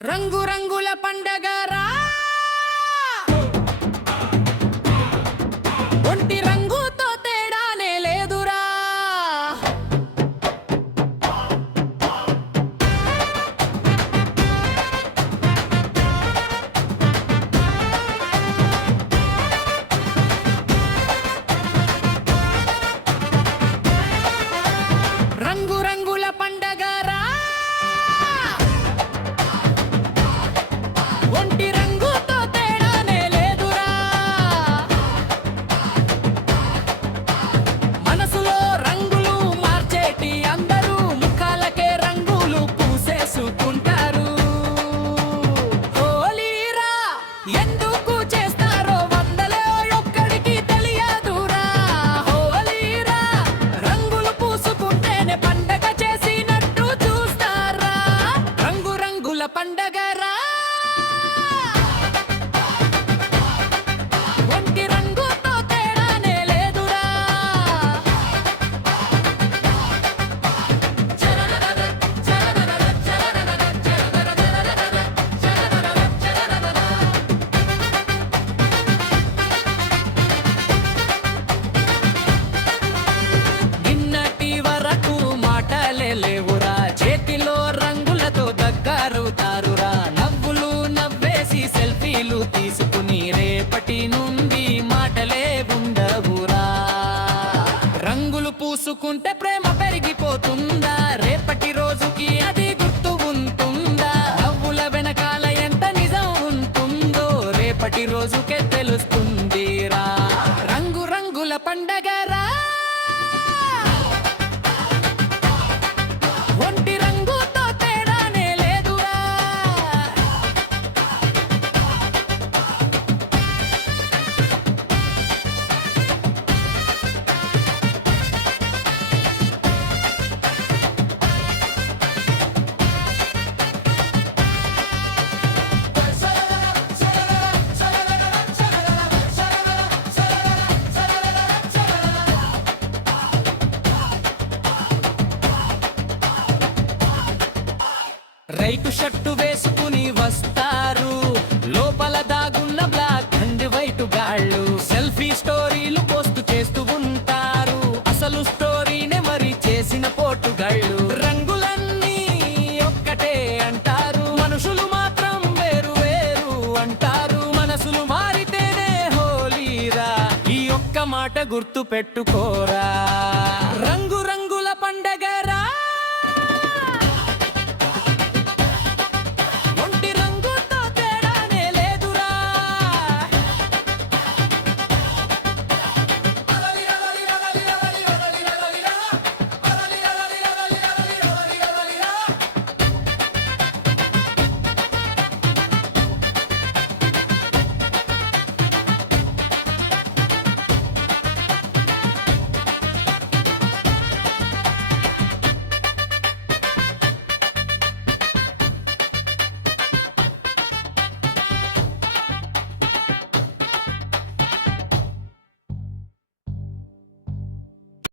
రంగు రంగుల పండగరా ఒంటి రంగుతో తేడానే లేదురా రంగు రంగుల పండగరా ఒంటి రంగుతో తేడానే లేదురా మనసులో రంగులు మార్చేటి అందరూ ముఖాలకే రంగులు పూసేసుకుంటారు హోలీరా ఎందుకు చేస్తారో వందలో ఒక్కడికి తెలియదురా హోలీరా రంగులు పూసుకుంటేనే పండగ చేసినట్టు చూస్తారా రంగు రంగుల పండగరా ఒంటి రంగుతో తేడానే లేదురా నిన్నటి వరకు మాటలే లేవురా చేతిలో రంగులతో దగ్గరుతారురా నవ్వులు నవ్వేసి సెల్ఫీలు తీసుకుని రేపటి నుండి మాటలే ఉండవురా రంగులు పూసుకుంటే ప్రేమ పెరిగిపోతుందా రేపటి రోజుకి అది గుర్తు ఉంటుందా నవ్వుల వెనకాల ఎంత నిజం ఉంటుందో రేపటి రోజుకే తెలుస్తుందిరా రంగు రంగుల పండగరా ఒంటి రంగుతో తేడానే లేదురా రైటు షర్టు వేసుకుని వస్తారు లోపల దాగున్న బ్లాక్ అండ్ వైట్ గాళ్ళు సెల్ఫీ స్టోరీలు పోస్ట్ చేస్తూ ఉంటారు అసలు స్టోరీనే మరి చేసిన పోటుగాళ్ళు రంగులన్నీ ఒక్కటే అంటారు మనుషులు మాత్రం వేరు వేరు అంటారు మనసులు మారితేనే హోలీరా ఈ ఒక్క మాట గుర్తు పెట్టుకోరా